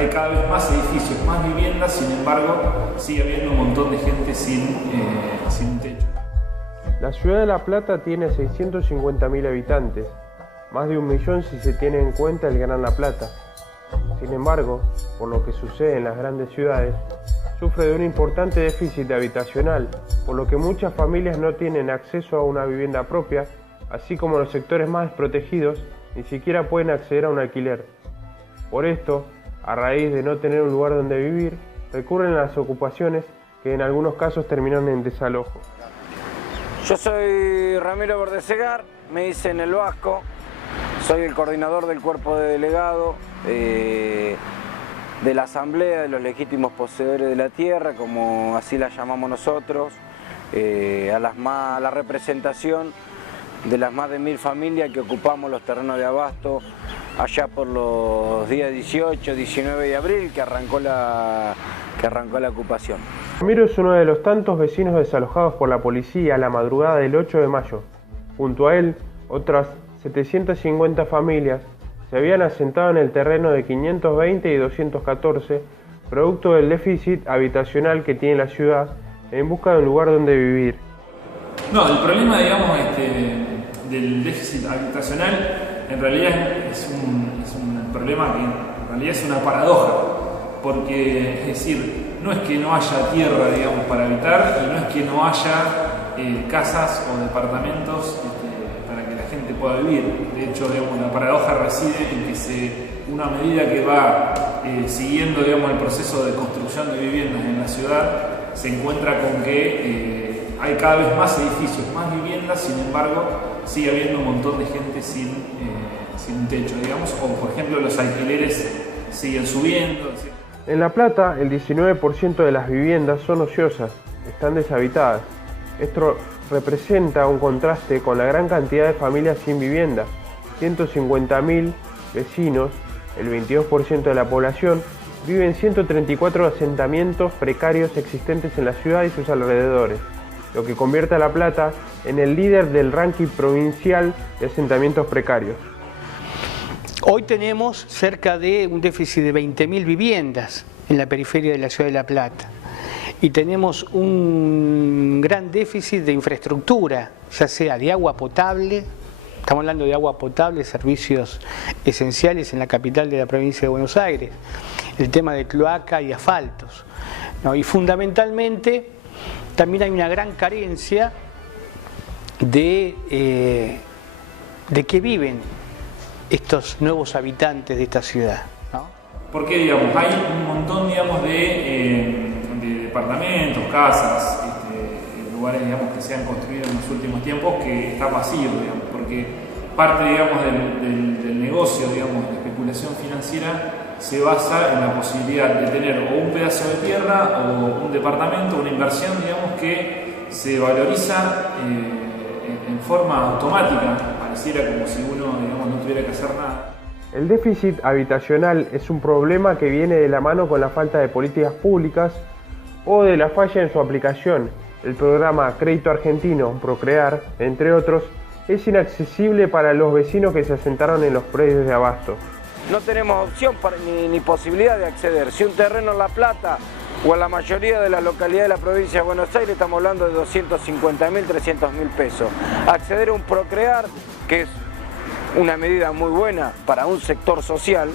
hay cada vez más edificios, más viviendas, sin embargo, sigue habiendo un montón de gente sin techo. La ciudad de La Plata tiene 650.000 habitantes, más de 1 millón si se tiene en cuenta el Gran La Plata. Sin embargo, por lo que sucede en las grandes ciudades, sufre de un importante déficit habitacional, por lo que muchas familias no tienen acceso a una vivienda propia, así como los sectores más desprotegidos ni siquiera pueden acceder a un alquiler. Por esto, a raíz de no tener un lugar donde vivir, recurren a las ocupaciones que en algunos casos terminan en desalojo. Yo soy Ramiro Bordesegar, me dicen el Vasco, soy el coordinador del cuerpo de delegado de la Asamblea de los Legítimos Poseedores de la Tierra, como así la llamamos nosotros, a la representación de las más de 1000 familias que ocupamos los terrenos de Abasto allá por los días 18, 19 de abril que arrancó la ocupación. Ramiro es uno de los tantos vecinos desalojados por la policía a la madrugada del 8 de mayo. Junto a él, otras 750 familias se habían asentado en el terreno de 520 y 214, producto del déficit habitacional que tiene la ciudad en busca de un lugar donde vivir. No, el problema, digamos, del déficit habitacional en realidad es un problema que en realidad es una paradoja, porque es decir, no es que no haya tierra, digamos, para habitar, y no es que no haya casas o departamentos para que la gente pueda vivir. De hecho, digamos, la paradoja reside en que una medida que va siguiendo, digamos, el proceso de construcción de viviendas en la ciudad, se encuentra con que hay cada vez más edificios, más viviendas, sin embargo, sigue habiendo un montón de gente sin techo, digamos, o por ejemplo los alquileres siguen subiendo. En La Plata, el 19% de las viviendas son ociosas, están deshabitadas. Esto representa un contraste con la gran cantidad de familias sin vivienda. 150.000 vecinos, el 22% de la población, viven en 134 asentamientos precarios existentes en la ciudad y sus alrededores, lo que convierte a La Plata en el líder del ranking provincial de asentamientos precarios. Hoy tenemos cerca de un déficit de 20.000 viviendas en la periferia de la ciudad de La Plata y tenemos un gran déficit de infraestructura, ya sea de agua potable, estamos hablando de agua potable, servicios esenciales en la capital de la provincia de Buenos Aires, el tema de cloaca y asfaltos, ¿no? Y fundamentalmente también hay una gran carencia de que viven estos nuevos habitantes de esta ciudad, ¿no? Porque, digamos, hay un montón, digamos, de departamentos, casas, lugares, digamos, que se han construido en los últimos tiempos que está vacío, digamos, porque parte, digamos, del negocio, digamos, de especulación financiera se basa en la posibilidad de tener o un pedazo de tierra o un departamento, una inversión, digamos, que se valoriza en forma automática. Pareciera como si uno, digamos, no tuviera que hacer nada. El déficit habitacional es un problema que viene de la mano con la falta de políticas públicas o de la falla en su aplicación. El programa Crédito Argentino, Procrear, entre otros, es inaccesible para los vecinos que se asentaron en los predios de Abasto. No tenemos opción ni posibilidad de acceder. Si un terreno en La Plata o en la mayoría de las localidades de la provincia de Buenos Aires estamos hablando de 250.000, 300.000 pesos. Acceder a un Procrear, que es una medida muy buena para un sector social,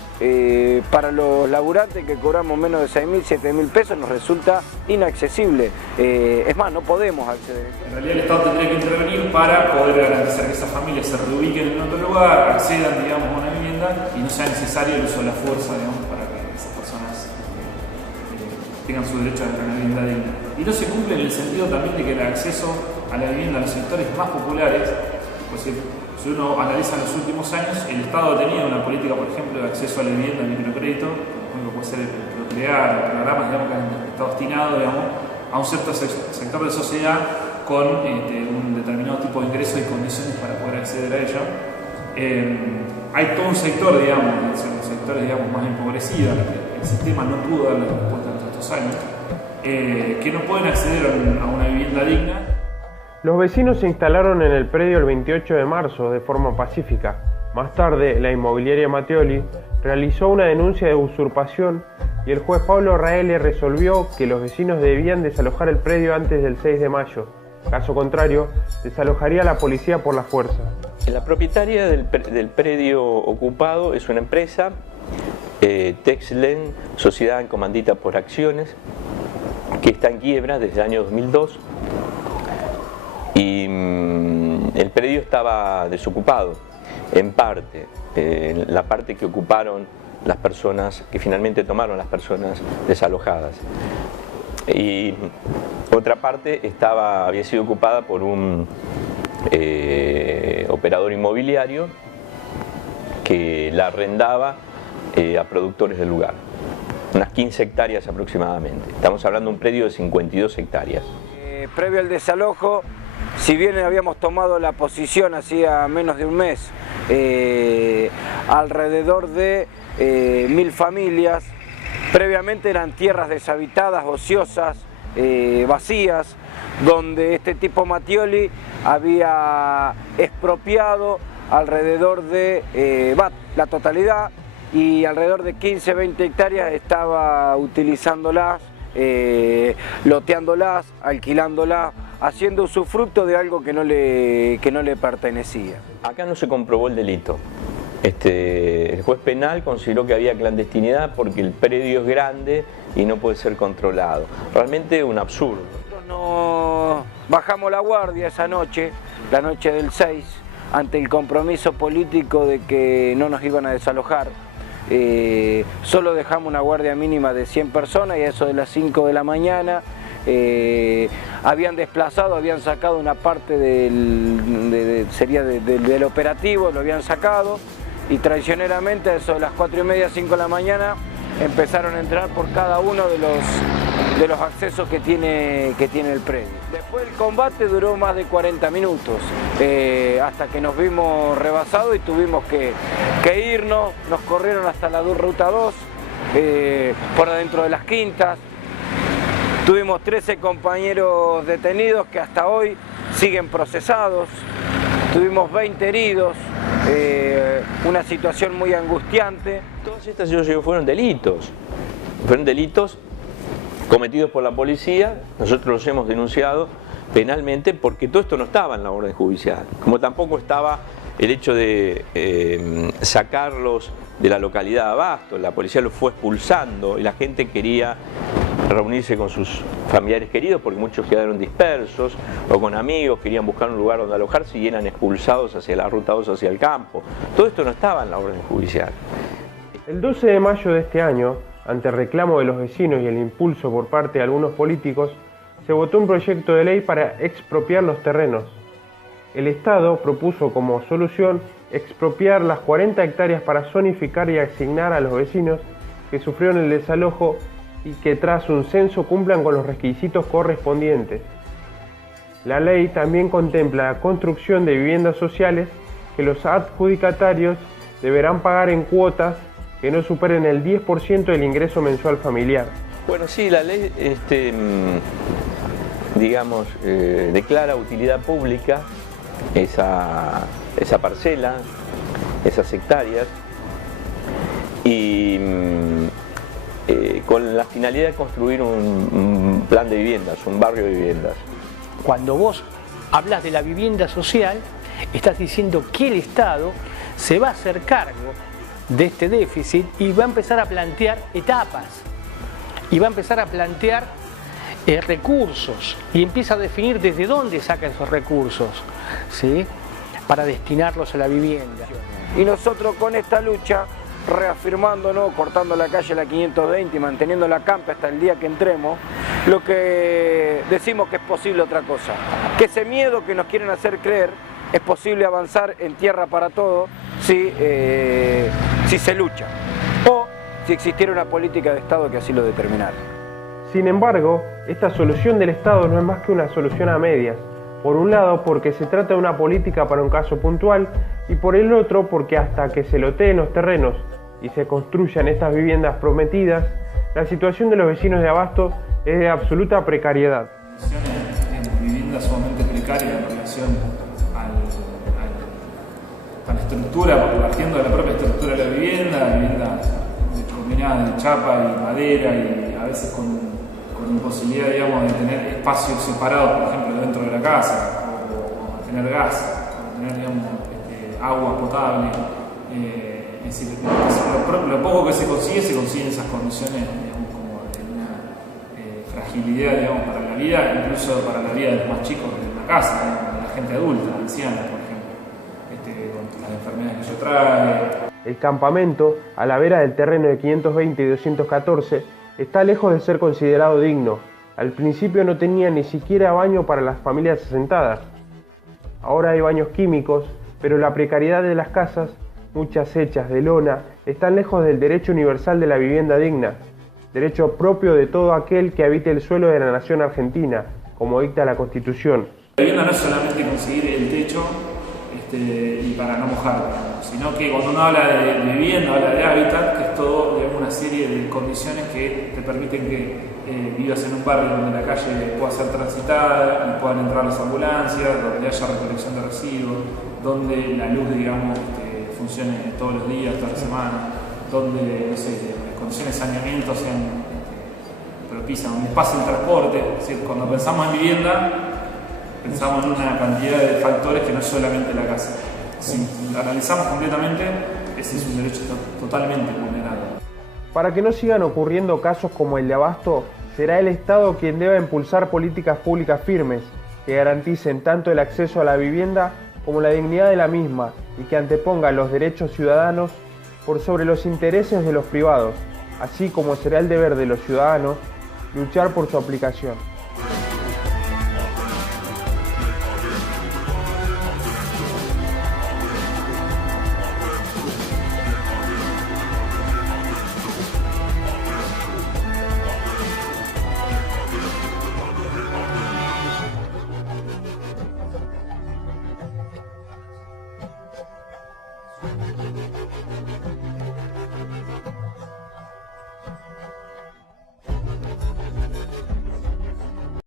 para los laburantes que cobramos menos de 6.000, 7.000 pesos nos resulta inaccesible. Es más, no podemos acceder. En realidad el Estado tendría que intervenir para poder garantizar que esas familias se reubiquen en otro lugar, accedan, digamos, a una vivienda y no sea necesario el uso de la fuerza, digamos, para que esas personas tengan su derecho a una vivienda digna. Y no se cumple en el sentido también de que el acceso a la vivienda en los sectores más populares, pues si uno analiza en los últimos años, el Estado ha tenido una política, por ejemplo, de acceso a la vivienda y microcrédito, como puede ser el Procrear, programas, digamos, que han estado destinados, digamos, a un cierto sector de sociedad con un determinado tipo de ingresos y condiciones para poder acceder a ello. Hay todo un sector, digamos, los sectores, digamos, más empobrecidos, que el sistema no pudo darle respuesta en estos años, que no pueden acceder a una vivienda digna. Los vecinos se instalaron en el predio el 28 de marzo de forma pacífica. Más tarde, la inmobiliaria Matteoli realizó una denuncia de usurpación y el juez Pablo Raele resolvió que los vecinos debían desalojar el predio antes del 6 de mayo. Caso contrario, desalojaría a la policía por la fuerza. La propietaria del predio ocupado es una empresa, Texlen, Sociedad en Comandita por Acciones, que está en quiebra desde el año 2002 y el predio estaba desocupado en parte, la parte que ocuparon las personas, que finalmente tomaron las personas desalojadas, y otra parte había sido ocupada por un operador inmobiliario que la arrendaba a productores del lugar, unas 15 hectáreas aproximadamente. Estamos hablando de un predio de 52 hectáreas. Previo al desalojo, si bien habíamos tomado la posición hacía menos de un mes, alrededor de 1000 familias, previamente eran tierras deshabitadas, ociosas, vacías, donde este tipo Mattioli había expropiado alrededor de la totalidad, y alrededor de 15-20 hectáreas estaba utilizándolas, loteándolas, alquilándolas, haciendo usufructo de algo que no le pertenecía. Acá no se comprobó el delito. El juez penal consideró que había clandestinidad porque el predio es grande y no puede ser controlado. Realmente un absurdo. Nosotros no bajamos la guardia esa noche, la noche del 6, ante el compromiso político de que no nos iban a desalojar. Solo dejamos una guardia mínima de 100 personas y a eso de las 5 de la mañana habían desplazado, habían sacado una parte del operativo, lo habían sacado, y traicioneramente a eso de las 4:30, 5 de la mañana empezaron a entrar por cada uno de los accesos que tiene el predio. Después el combate duró más de 40 minutos, hasta que nos vimos rebasados y tuvimos que irnos. Nos corrieron hasta la Ruta 2, por adentro de las quintas. Tuvimos 13 compañeros detenidos que hasta hoy siguen procesados. Tuvimos 20 heridos, una situación muy angustiante. Todas estas situaciones fueron delitos cometidos por la policía. Nosotros los hemos denunciado penalmente porque todo esto no estaba en la orden judicial, como tampoco estaba el hecho de sacarlos de la localidad de Abasto. La policía los fue expulsando y la gente quería reunirse con sus familiares queridos porque muchos quedaron dispersos, o con amigos, querían buscar un lugar donde alojarse y eran expulsados hacia la Ruta 2, hacia el campo. Todo esto no estaba en la orden judicial. El 12 de mayo de este año, ante el reclamo de los vecinos y el impulso por parte de algunos políticos, se votó un proyecto de ley para expropiar los terrenos. El Estado propuso como solución expropiar las 40 hectáreas para zonificar y asignar a los vecinos que sufrieron el desalojo y que tras un censo cumplan con los requisitos correspondientes. La ley también contempla la construcción de viviendas sociales que los adjudicatarios deberán pagar en cuotas que no superen el 10% del ingreso mensual familiar. Bueno, sí, la ley declara utilidad pública esa parcela, esas hectáreas, y con la finalidad de construir un plan de viviendas, un barrio de viviendas. Cuando vos hablas de la vivienda social, estás diciendo que el Estado se va a hacer cargo de este déficit y va a empezar a plantear etapas, y va a empezar a plantear recursos, y empieza a definir desde dónde saca esos recursos, ¿sí?, para destinarlos a la vivienda. Y nosotros con esta lucha, reafirmándonos, cortando la calle la 520 y manteniendo la campa hasta el día que entremos, lo que decimos que es posible otra cosa, que ese miedo que nos quieren hacer creer es posible avanzar en tierra para todo si se lucha, o si existiera una política de Estado que así lo determinara. Sin embargo, esta solución del Estado no es más que una solución a medias. Por un lado, porque se trata de una política para un caso puntual, y por el otro, porque hasta que se loteen los terrenos y se construyan estas viviendas prometidas, la situación de los vecinos de Abasto es de absoluta precariedad. En viviendas sumamente precarias en relación la estructura, partiendo de la propia estructura de la vivienda combinada de chapa y madera y a veces con imposibilidad, digamos, de tener espacios separados, por ejemplo, dentro de la casa, o tener gas, o tener, digamos, agua potable. Es decir, lo poco que se consigue en esas condiciones, digamos, como de una fragilidad, digamos, para la vida, incluso para la vida de los más chicos de una casa, digamos, de la gente adulta, anciana, por ejemplo, con las enfermedades que eso trae. El campamento, a la vera del terreno de 520 y 214, está lejos de ser considerado digno. Al principio no tenía ni siquiera baño para las familias asentadas. Ahora hay baños químicos, pero la precariedad de las casas, muchas hechas de lona, están lejos del derecho universal de la vivienda digna, derecho propio de todo aquel que habite el suelo de la nación argentina, como dicta la Constitución. La vivienda no es solamente conseguir el techo y para no mojar, sino que cuando uno habla de vivienda, habla de hábitat, que es todo, digamos, una serie de condiciones que te permiten que vivas en un barrio donde la calle pueda ser transitada y puedan entrar las ambulancias, donde haya recolección de residuos, donde la luz, digamos, funcione todos los días, toda la semana, donde, no sé, las condiciones de saneamiento sean propicias, donde pase el transporte. Es decir, cuando pensamos en vivienda, pensamos en una cantidad de factores que no es solamente la casa. Si lo analizamos completamente, ese es un derecho totalmente vulnerado. Para que no sigan ocurriendo casos como el de Abasto, será el Estado quien deba impulsar políticas públicas firmes que garanticen tanto el acceso a la vivienda como la dignidad de la misma y que antepongan los derechos ciudadanos por sobre los intereses de los privados, así como será el deber de los ciudadanos luchar por su aplicación.